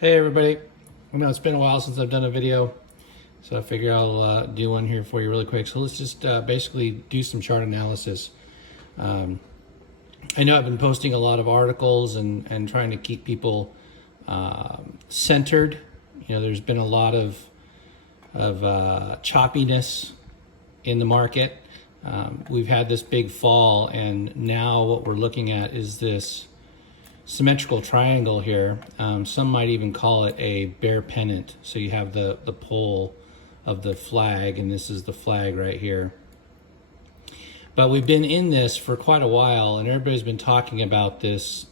Hey everybody, I know it's been a while since I've done a video, so I figure I'll do one here for you really quick. So let's just basically do some chart analysis. I know I've been posting a lot of articles and trying to keep people centered. You know, there's been a lot of choppiness in the market. We've had this big fall, and now what we're looking at is this symmetrical triangle here. Some might even call it a bear pennant. So you have the pole of the flag, and this is the flag right here. But we've been in this for quite a while, and everybody's been talking about this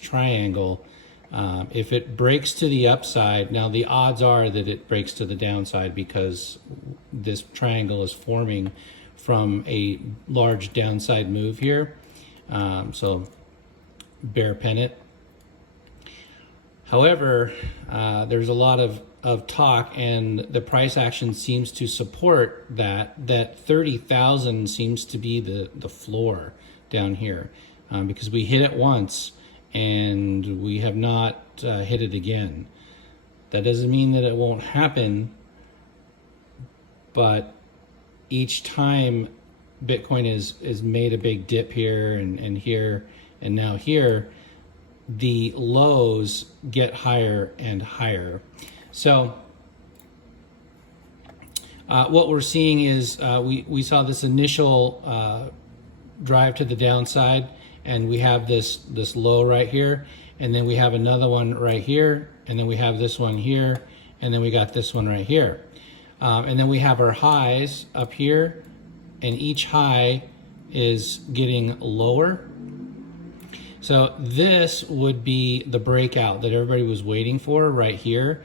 triangle. If it breaks to the upside, now the odds are that it breaks to the downside because this triangle is forming from a large downside move here. So bear pennant. However, there's a lot of talk, and the price action seems to support that 30,000 seems to be the floor down here, because we hit it once and we have not hit it again. That doesn't mean that it won't happen, but each time Bitcoin is made a big dip here and here and now here, the lows get higher and higher. So what we're seeing is we saw this initial drive to the downside, and we have this low right here, and then we have another one right here, and then we have this one here, and then we got this one right here. And then we have our highs up here, and each high is getting lower. So this would be the breakout that everybody was waiting for right here.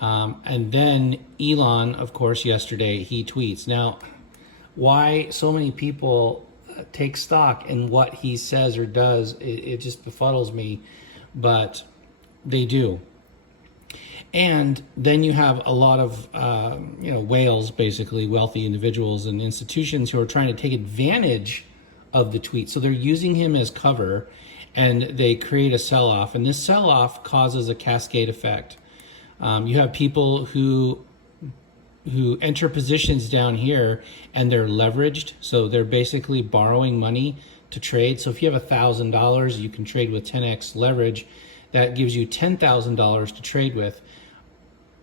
And then Elon, of course, yesterday, he tweets. Now, why so many people take stock in what he says or does, it just befuddles me, but they do. And then you have a lot of whales, basically wealthy individuals and institutions who are trying to take advantage of the tweet. So they're using him as cover, and they create a sell-off, and this sell-off causes a cascade effect. You have people who enter positions down here, and they're leveraged, so they're basically borrowing money to trade. So if you have $1,000, you can trade with 10x leverage. That gives you $10,000 to trade with,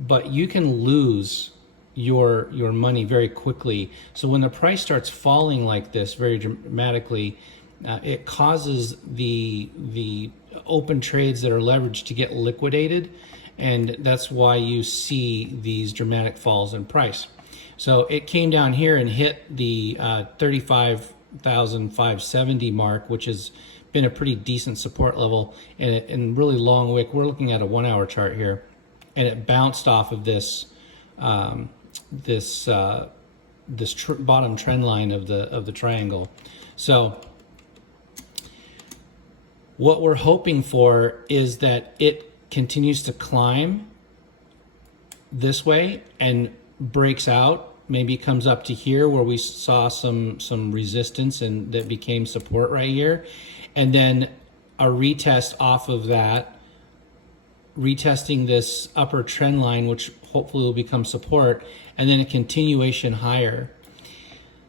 but you can lose your money very quickly. So when the price starts falling like this very dramatically, it causes the open trades that are leveraged to get liquidated, and that's why you see these dramatic falls in price. So it came down here and hit the 35,570 mark, which has been a pretty decent support level, and really long wick. We're looking at a 1 hour chart here, and it bounced off of this bottom trend line of the triangle. So what we're hoping for is that it continues to climb this way and breaks out, maybe comes up to here where we saw some resistance, and that became support right here, and then a retest off of that, retesting this upper trend line, which hopefully will become support, and then a continuation higher.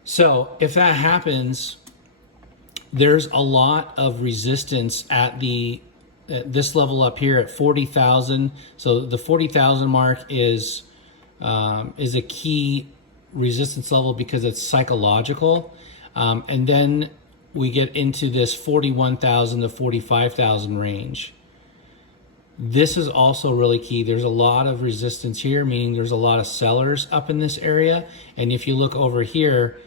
So if that happens, there's a lot of resistance at this level up here at 40,000. So the 40,000 mark is a key resistance level because it's psychological. And then we get into this 41,000 to 45,000 range. This is also really key. There's a lot of resistance here, meaning there's a lot of sellers up in this area. And if you look over here,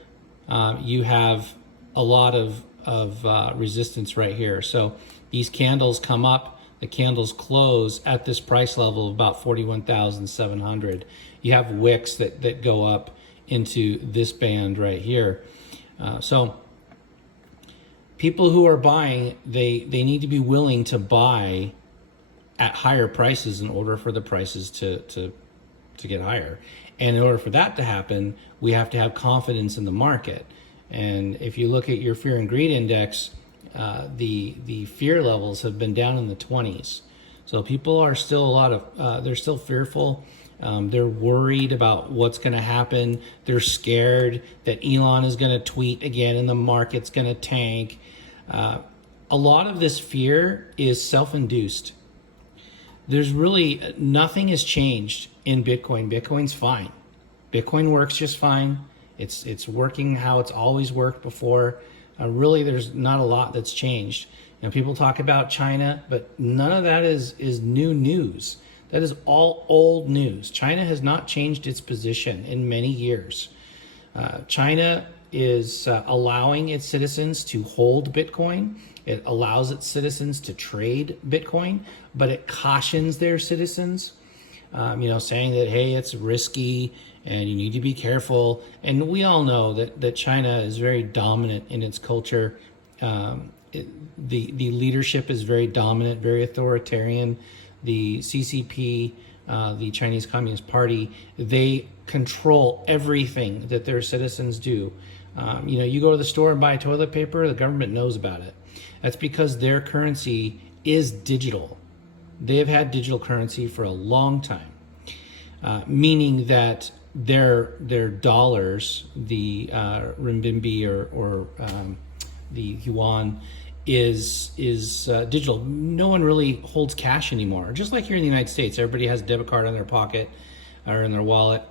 you have a lot of resistance right here. So these candles come up, the candles close at this price level of about 41,700. You have wicks that go up into this band right here. So people who are buying, they need to be willing to buy at higher prices in order for the prices to get higher. And in order for that to happen, we have to have confidence in the market. And if you look at your fear and greed index, the fear levels have been down in the 20s. So people are still they're still fearful. They're worried about what's going to happen. They're scared that Elon is going to tweet again and the market's going to tank. A lot of this fear is self-induced. There's really nothing has changed in Bitcoin. Bitcoin's fine. Bitcoin works just fine. It's working how it's always worked before. Really, there's not a lot that's changed. You know, people talk about China, but none of that is new news. That is all old news. China has not changed its position in many years. China is allowing its citizens to hold Bitcoin. It allows its citizens to trade Bitcoin, but it cautions their citizens, saying that, hey, it's risky and you need to be careful. And we all know that China is very dominant in its culture. The leadership is very dominant, very authoritarian. The CCP, the Chinese Communist Party, they control everything that their citizens do. You go to the store and buy toilet paper, the government knows about it. That's because their currency is digital. They have had digital currency for a long time, meaning that their dollars, the renminbi or the yuan, is digital. No one really holds cash anymore. Just like here in the United States, everybody has a debit card in their pocket or in their wallet,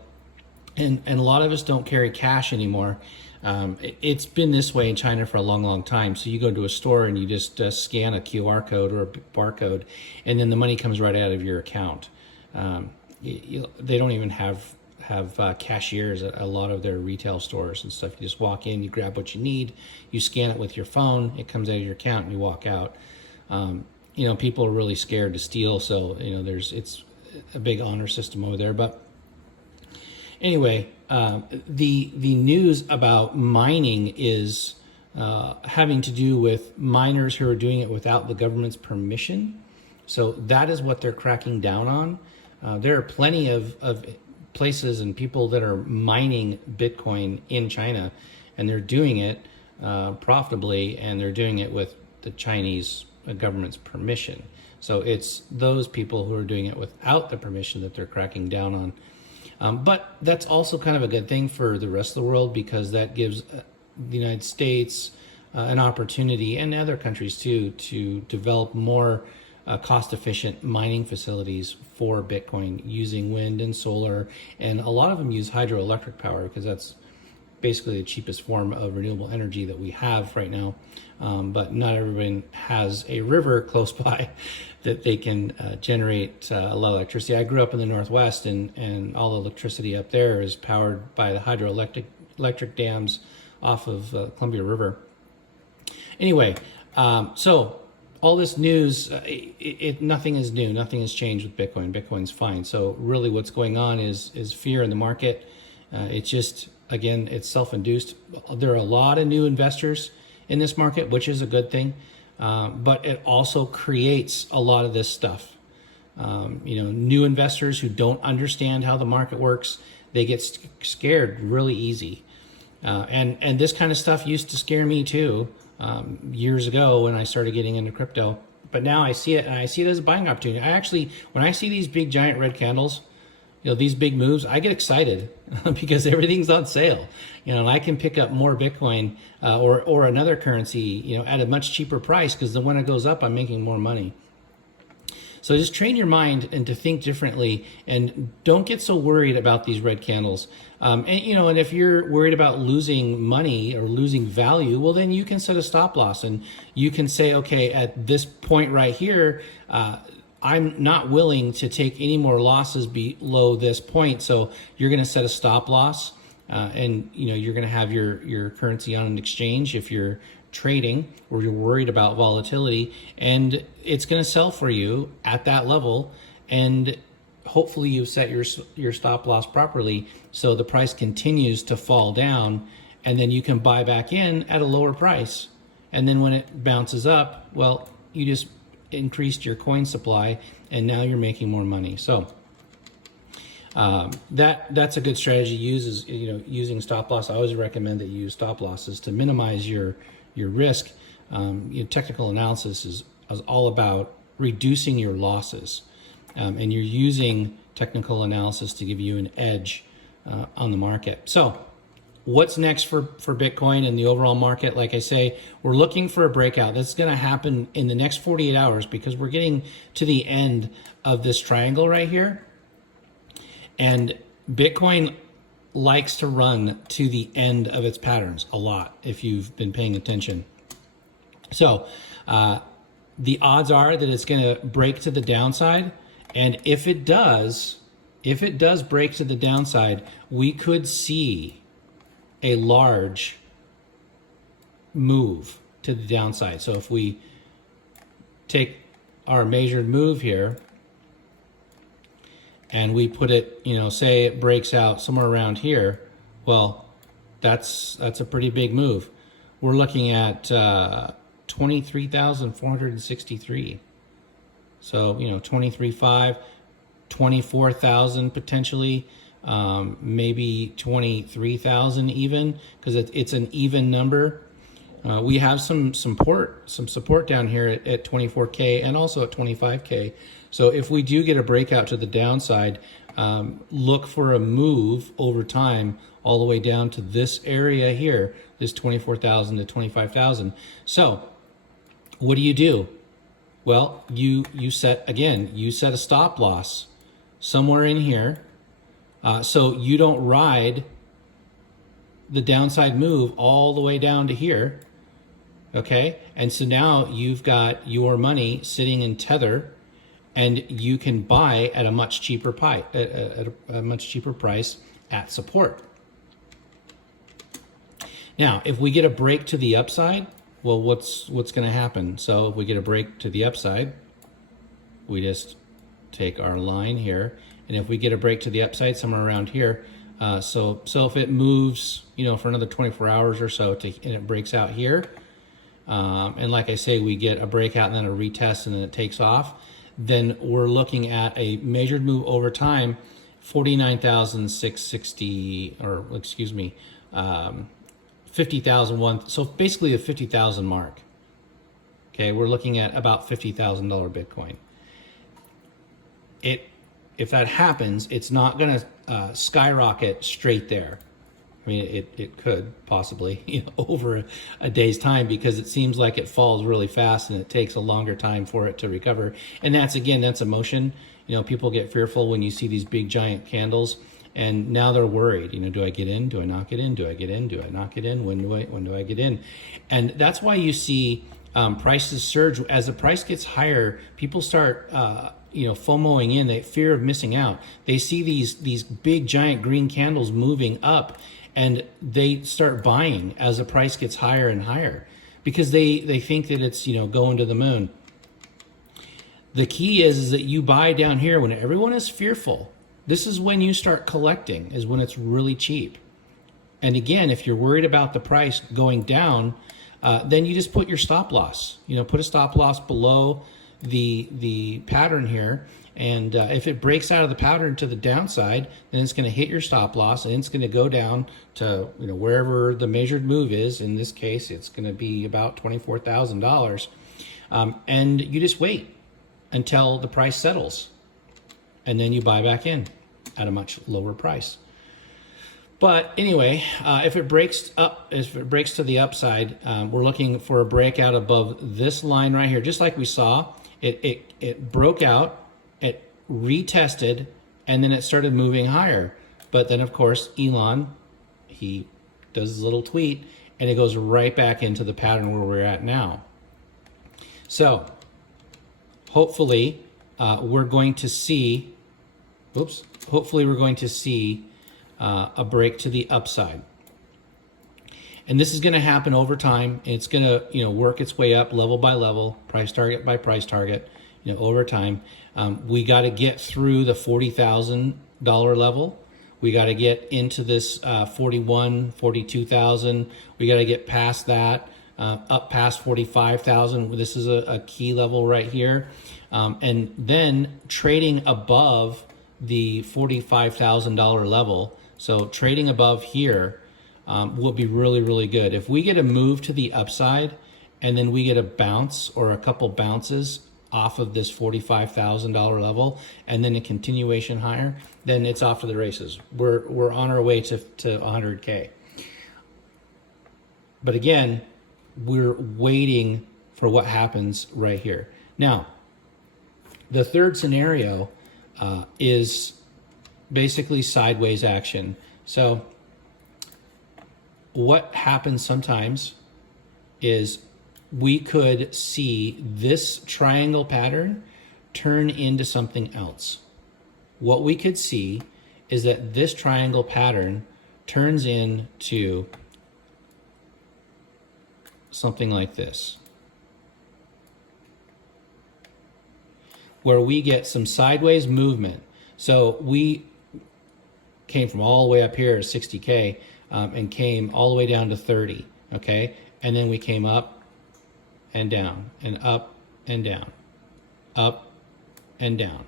and a lot of us don't carry cash anymore. It's been this way in China for a long, long time. So you go to a store and you just scan a QR code or a barcode, and then the money comes right out of your account. They don't even have cashiers at a lot of their retail stores and stuff. You just walk in, you grab what you need, you scan it with your phone, it comes out of your account, and you walk out. People are really scared to steal, so it's a big honor system over there. But anyway, the news about mining is having to do with miners who are doing it without the government's permission. So that is what they're cracking down on. There are plenty of places and people that are mining Bitcoin in China, and they're doing it profitably, and they're doing it with the Chinese government's permission. So it's those people who are doing it without the permission that they're cracking down on. But that's also kind of a good thing for the rest of the world, because that gives the United States an opportunity, and other countries too, to develop more cost-efficient mining facilities for Bitcoin using wind and solar, and a lot of them use hydroelectric power because that's basically the cheapest form of renewable energy that we have right now. But not everyone has a river close by that they can generate a lot of electricity. I grew up in the Northwest, and all the electricity up there is powered by the hydroelectric dams off of Columbia River. Anyway, so all this news, nothing is new, nothing has changed with Bitcoin. Bitcoin's fine. So really what's going on is fear in the market. It's just, again, it's self-induced. There are a lot of new investors in this market, which is a good thing. But it also creates a lot of this stuff. New investors who don't understand how the market works, they get scared really easy. And this kind of stuff used to scare me too. Years ago when I started getting into crypto, but now I see it, and I see it as a buying opportunity. When I see these big giant red candles, these big moves, I get excited because everything's on sale, and I can pick up more Bitcoin or another currency, at a much cheaper price, because then when it goes up, I'm making more money. So just train your mind and to think differently, and don't get so worried about these red candles. And if you're worried about losing money or losing value, well, then you can set a stop loss, and you can say, okay, at this point right here, I'm not willing to take any more losses below this point. So you're going to set a stop loss, and you're going to have your currency on an exchange if you're trading or you're worried about volatility, and it's going to sell for you at that level, and hopefully you set your stop loss properly so the price continues to fall down, and then you can buy back in at a lower price, and then when it bounces up, well, you just increased your coin supply, and now you're making more money. So that's a good strategy. Using stop loss. I always recommend that you use stop losses to minimize your risk. Technical analysis is all about reducing your losses. And you're using technical analysis to give you an edge on the market. So what's next for Bitcoin and the overall market? Like I say, we're looking for a breakout. That's going to happen in the next 48 hours because we're getting to the end of this triangle right here. And Bitcoin likes to run to the end of its patterns a lot, if you've been paying attention. So the odds are that it's going to break to the downside. And if it does break to the downside, we could see a large move to the downside. So if we take our measured move here and we put it, say it breaks out somewhere around here, well, that's a pretty big move. We're looking at 23,463. So, 23.5, 24,000 potentially, maybe 23,000 even, because it's an even number. We have some support down here at 24K and also at 25K. So if we do get a breakout to the downside, look for a move over time all the way down to this area here, this 24,000 to 25,000. So what do? Well, you set a stop loss somewhere in here, so you don't ride the downside move all the way down to here, okay? And so now you've got your money sitting in Tether, and you can buy at a much cheaper price at support. Now, if we get a break to the upside, well, what's going to happen? So if we get a break to the upside, we just take our line here. And if we get a break to the upside somewhere around here, so if it moves, for another 24 hours or so and it breaks out here, and like I say, we get a breakout and then a retest and then it takes off, then we're looking at a measured move over time, 49,660, or excuse me, 50,001. So basically the 50,000 mark. Okay, we're looking at about $50,000 Bitcoin. If that happens, it's not going to skyrocket straight there. I mean, it could possibly, over a day's time, because it seems like it falls really fast and it takes a longer time for it to recover. And that's emotion. People get fearful when you see these big giant candles. And now they're worried, do I get in? Do I not get in? Do I get in? Do I not get in? When do I get in? And that's why you see prices surge. As the price gets higher, people start, FOMOing in, they fear of missing out. They see these big giant green candles moving up, and they start buying as the price gets higher and higher because they think that it's, going to the moon. The key is that you buy down here when everyone is fearful. This is when you start collecting, is when it's really cheap. And again, if you're worried about the price going down, then you just put your stop loss. Put a stop loss below the pattern here. And if it breaks out of the pattern to the downside, then it's going to hit your stop loss, and it's going to go down to wherever the measured move is. In this case, it's going to be about $24,000. And you just wait until the price settles. And then you buy back in at a much lower price. But anyway, if it breaks to the upside, we're looking for a breakout above this line right here. Just like we saw, it broke out, it retested, and then it started moving higher. But then, of course, Elon, he does his little tweet, and it goes right back into the pattern where we're at now. So hopefully we're going to see a break to the upside. And this is going to happen over time. It's going to, work its way up level by level, price target by price target, over time. We got to get through the $40,000 level. We got to get into this 42,000. We got to get past that, up past 45,000. This is a key level right here. And then trading above the $45,000 level. So trading above here will be really, really good. If we get a move to the upside and then we get a bounce or a couple bounces off of this $45,000 level and then a continuation higher, then it's off to the races. We're on our way to 100K. But again, we're waiting for what happens right here. Now, the third scenario is basically sideways action. So what happens sometimes is we could see this triangle pattern turn into something else. What we could see is that this triangle pattern turns into something like this, where we get some sideways movement. So we came from all the way up here to 60K and came all the way down to 30, okay? And then we came up and down and up and down, up and down.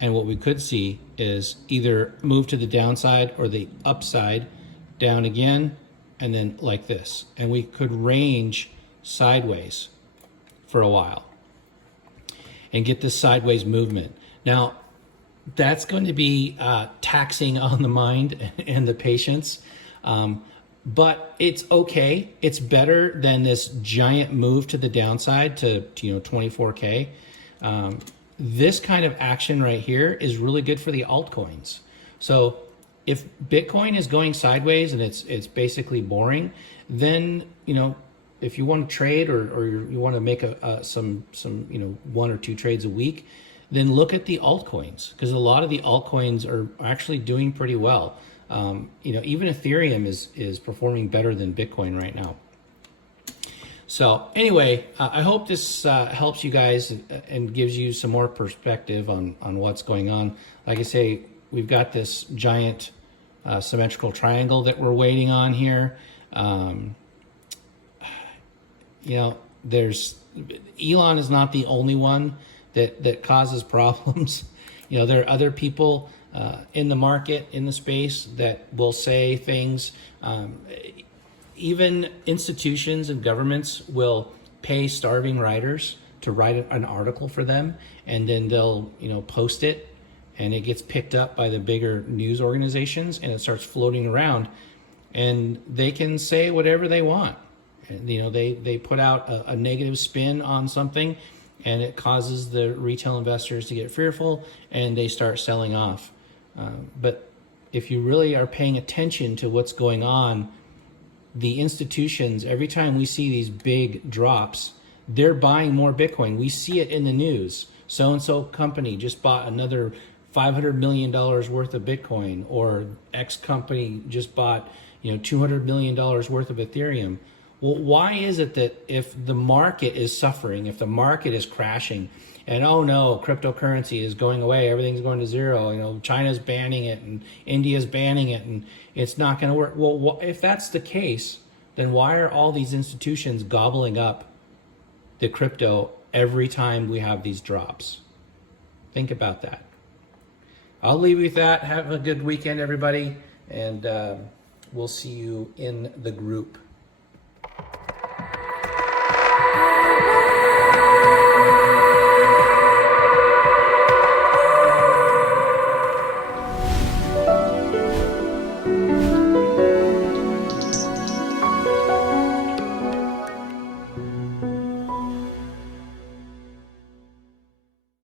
And what we could see is either move to the downside or the upside, down again, and then like this. And we could range sideways for a while and get this sideways movement. Now, that's going to be taxing on the mind and the patience. But it's okay. It's better than this giant move to the downside to 24K. This kind of action right here is really good for the altcoins. So if Bitcoin is going sideways and it's basically boring, then if you want to trade or you want to make some 1 or 2 trades a week, then look at the altcoins, because a lot of the altcoins are actually doing pretty well. Even Ethereum is performing better than Bitcoin right now. So anyway, I hope this helps you guys and gives you some more perspective on what's going on. Like I say, we've got this giant symmetrical triangle that we're waiting on here. There's Elon is not the only one that causes problems. There are other people in the market, in the space, that will say things. Even institutions and governments will pay starving writers to write an article for them, and then they'll post it, and it gets picked up by the bigger news organizations, and it starts floating around, and they can say whatever they want. They put out a negative spin on something, and it causes the retail investors to get fearful, and they start selling off. But if you really are paying attention to what's going on, the institutions, every time we see these big drops, they're buying more Bitcoin. We see it in the news. So-and-so company just bought another $500 million worth of Bitcoin, or X company just bought $200 million worth of Ethereum. Well, why is it that if the market is suffering, if the market is crashing, and oh no, cryptocurrency is going away, everything's going to zero, China's banning it and India's banning it, and it's not going to work. Well, if that's the case, then why are all these institutions gobbling up the crypto every time we have these drops? Think about that. I'll leave you with that. Have a good weekend, everybody, and we'll see you in the group.